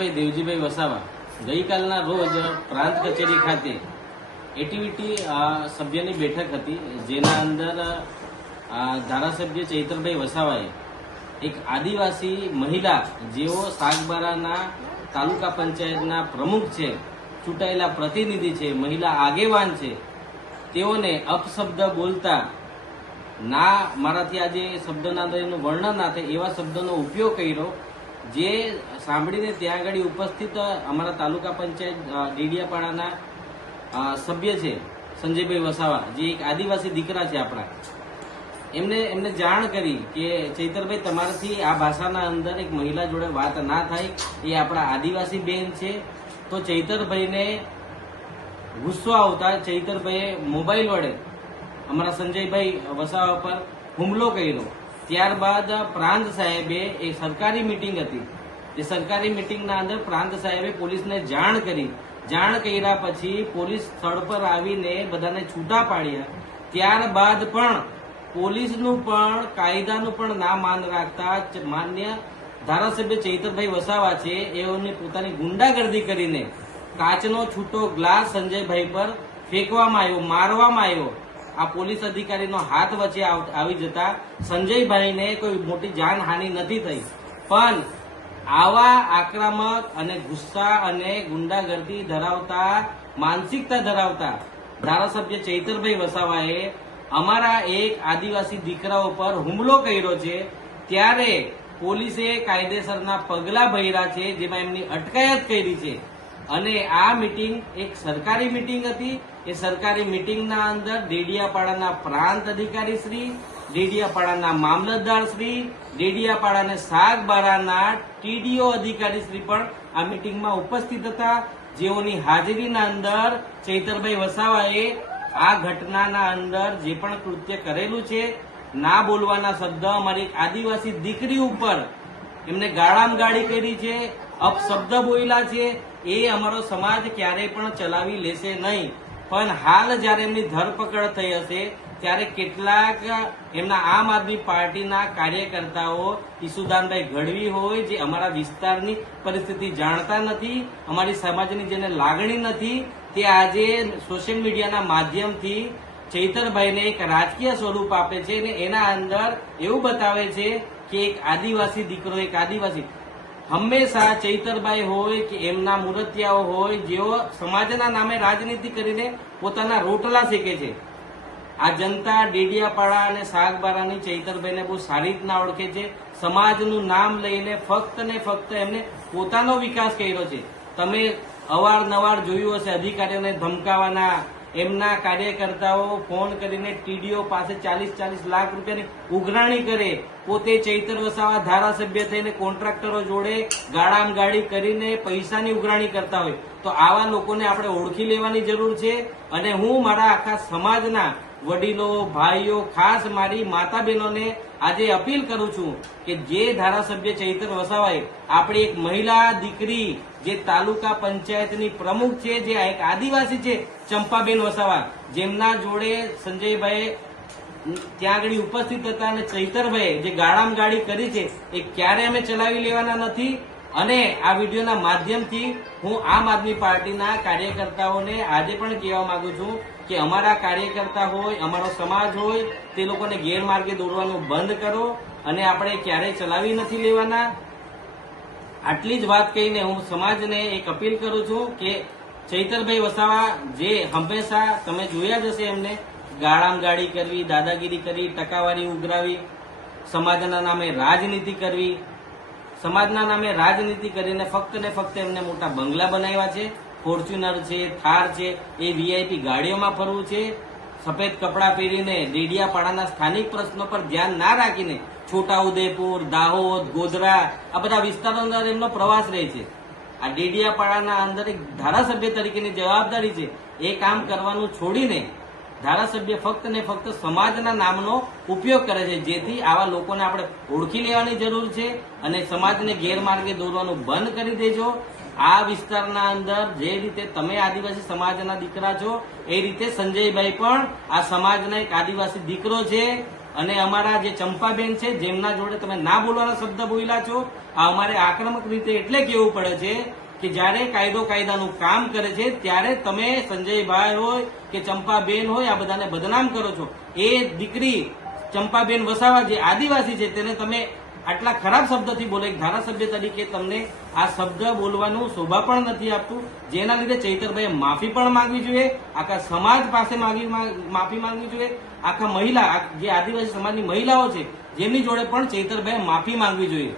ભાઈ દેવજીભાઈ વસાવા, ગઈકાલના રોજ પ્રાંત કચેરી ખાતે એટીવીટી સભ્યની બેઠક હતી, જેના અંદર ધારાસભ્ય ચૈતરભાઈ વસાવાએ એક આદિવાસી મહિલા, જેઓ સાગબારાના તાલુકા પંચાયતના પ્રમુખ છે, ચૂંટાયેલા પ્રતિનિધિ છે, મહિલા આગેવાન છે, તેઓને અપશબ્દ બોલતા, ના, મારાથી આજે શબ્દના વર્ણન ના થાય, એવા શબ્દનો ઉપયોગ કર્યો જે સાંભળીને ત્યાં આગળ ઉપસ્થિત અમારા તાલુકા પંચાયત ડેડિયાપાડાના સભ્ય છે, સંજયભાઈ વસાવા, જે એક આદિવાસી દીકરા છે આપણા. એમને એમને જાણ કરી કે ચૈતરભાઈ, તમારાથી આ ભાષાના અંદર એક મહિલા જોડે વાત ના થાય, એ આપણા આદિવાસી બેન છે. તો ચૈતરભાઈને ગુસ્સો આવતા ચૈતરભાઈએ મોબાઈલ વડે અમારા સંજયભાઈ વસાવા પર હુમલો કર્યો. ત્યારબાદ પ્રાંત સાહેબે એક સરકારી મિટિંગ હતી. તે સરકારી મિટિંગના અંદર પ્રાંત સાહેબે પોલીસને જાણ કરી. જાણ કર્યા પછી પોલીસ સ્થળ પર આવીને બધાને છૂટા પાડ્યા. ત્યારબાદ પણ પોલીસનું પણ કાયદાનું પણ ના માન રાખતા માન્ય ધારાસભ્ય ચૈતરભાઈ વસાવા છે, એઓની પોતાની ગુંડાગર્દી કરીને કાચનો છૂટો ગ્લાસ સંજયભાઈ પર ફેંકવામાં આવ્યો, મારવામાં આવ્યો. આ પોલીસ અધિકારીનો હાથ વચ્ચે આવ- જતા સંજયભાઈને કોઈ મોટી જાનહાનિ નથી થઈ. પણ આવા આક્રમક અને ગુસ્સા અને ગુંડાગર્દી ધરાવતા, માનસિકતા ધરાવતા ધારાસભ્ય ચૈતરભાઈ વસાવાએ અમારા એક આદિવાસી દીકરાઓ પર હુમલો કર્યો છે. ત્યારે પોલીસે કાયદેસરના પગલા ભર્યા છે, જેમાં એમની અટકાયત કરી છે. અને આ મીટિંગ એક સરકારી મીટિંગ હતી. એ સરકારી મિટિંગના અંદર ડેડિયાપાડાના પ્રાંત અધિકારી શ્રી, ડેડિયાપાડાના મામલતદાર શ્રી, ડેડિયાપાડાને સાગબારાના ટીડીઓ અધિકારી શ્રી પણ આ મીટિંગમાં ઉપસ્થિત હતા. જેઓની હાજરીના અંદર ચૈતરભાઈ વસાવાએ આ ઘટનાના અંદર જે પણ કૃત્ય કરેલું છે, ના બોલવાના શબ્દ અમારી આદિવાસી દીકરી ઉપર એમને ગાળામ ગાળી કરી છે. અપશબ્દ બોલ્યા છે, એ અમારો સમાજ ક્યારેય પણ ચલાવી લેશે નહીં. પણ હાલ જ્યારે એમની ધરપકડ થઈ હશે, ત્યારે કેટલાક એમના આમ આદમી પાર્ટીના કાર્યકર્તાઓ ઈસુદાનભાઈ ગઢવી હોય, જે અમારા વિસ્તારની પરિસ્થિતિ જાણતા નથી, અમારી સમાજની જેને લાગણી નથી, તે આજે સોશિયલ મીડિયાના માધ્યમથી ચૈતરભાઈને એક રાજકીય સ્વરૂપ આપે છે અને એના અંદર એવું બતાવે છે કે એક આદિવાસી દીકરો, એક આદિવાસી હંમેશા ચૈતરભાઈ હોય કે એમના મૂર્તિયાઓ હોય, જેઓ સમાજના નામે રાજનીતિ કરીને પોતાના રોટલા શેકે છે. આ જનતા ડેડિયાપાડા અને સાગબારાની ચૈતરભાઈને બહુ સારી રીતના ઓળખે છે. સમાજનું નામ લઈને ફક્ત ને ફક્ત એમને પોતાનો વિકાસ કર્યો છે. તમે અવારનવાર જોયું હશે, અધિકારીઓને ધમકાવાના એમના કાર્યકર્તાઓ ફોન કરીને ટીડીઓ પાસે ચાલીસ ચાલીસ લાખ રૂપિયાની ઉઘરાણી કરે, પોતે ચૈતર વસાવા ધારાસભ્ય થઈને કોન્ટ્રાક્ટરો જોડે ગાળામ ગાડી કરીને પૈસાની ઉઘરાણી કરતા હોય. તો આવા લોકોને આપણે ઓળખી લેવાની જરૂર છે અને હું મારા આખા સમાજના વડીલો, ભાઈઓ, ખાસ મારી માતા બહેનોને આજે અપીલ કરું છું કે જે ધારાસભ્ય ચૈતર વસાવાએ આપણી એક મહિલા દીકરી જે તાલુકા પંચાયતની પ્રમુખ છે, જે એક આદિવાસી છે, ચંપાબેન વસાવા, જેમના જોડે સંજયભાઈ ત્યાં આગળ ઉપસ્થિત હતા અને ચૈતરભાઈ જે ગાળામ ગાડી કરી છે, એ ક્યારે અમે ચલાવી લેવાના નથી? અને આ વિડીયોના માધ્યમથી હું આમ આદમી પાર્ટીના કાર્યકર્તાઓને આજે પણ કહેવા માંગુ છું કે અમારા કાર્યકર્તા હોય, અમારો સમાજ હોય, તે લોકોને ગેરમાર્ગે દોરવાનું બંધ કરો અને આપણે ક્યારેય ચલાવી નથી લેવાના. આટલી જ વાત કહીને હું સમાજને એક અપીલ કરું છું કે ચૈતરભાઈ વસાવા, જે હંમેશા તમે જોયા જ હશે એમને, ગાળામ ગાડી કરવી, દાદાગીરી કરી, ટકાવારી ઉઘરાવી, સમાજના નામે રાજનીતિ કરવી સમાજના નામે રાજનીતિ કરીને ફક્ત ને ફક્ત એમને મોટા બંગલા બનાવ્યા છે. ફોર્ચ્યુનર છે, થાર છે, એ વીઆઈપી ગાડીઓમાં ફરવું છે. સફેદ કપડાં પહેરીને ડેડિયાપાડાના સ્થાનિક પ્રશ્નો પર ધ્યાન ના રાખીને છોટાઉદેપુર દાહોદ, ગોધરા, આ બધા વિસ્તારો અંદર એમનો પ્રવાસ રહે છે. આ ડેડિયાપાડાના અંદર એક ધારાસભ્ય તરીકેની જવાબદારી છે. એ કામ કરવાનું છોડીને ધારાસભ્ય ફક્ત ને ફક્ત સમાજના નામનો ઉપયોગ કરે છે, જેથી આવા લોકોને આપણે ઓળખી લેવાની જરૂર છે અને સમાજને ગેરમાર્ગે દોરવાનું બંધ કરી દેજો. આ વિસ્તારના અંદર જે રીતે તમે આદિવાસી સમાજના દીકરા છો, એ રીતે સંજયભાઈ પણ આ સમાજના એક આદિવાસી દીકરો છે. અને અમારા જે ચંપાબેન છે, જેમના જોડે તમે ના બોલવાના શબ્દ બોલ્યા છો, આ અમારે આક્રમક રીતે એટલે કેવું પડે છે કે જ્યારે કાયદો કાયદાનું કામ કરે છે, ત્યારે તમે સંજયભાઈ હોય કે ચંપાબેન હોય, આ બધાને બદનામ કરો છો. એ દીકરી ચંપાબેન વસાવા જે આદિવાસી છે, તેને તમે આટલા ખરાબ શબ્દથી બોલે. એક ધારાસભ્ય તરીકે તમને આ શબ્દ બોલવાનું શોભા પણ નથી આપતું. જેના લીધે ચૈતરભાઈએ માફી પણ માંગવી જોઈએ. આખા સમાજ પાસે માંગી માફી માંગવી જોઈએ. આખા મહિલા જે આદિવાસી સમાજની મહિલાઓ છે, જેમની જોડે પણ ચૈતરભાઈએ માફી માંગવી જોઈએ.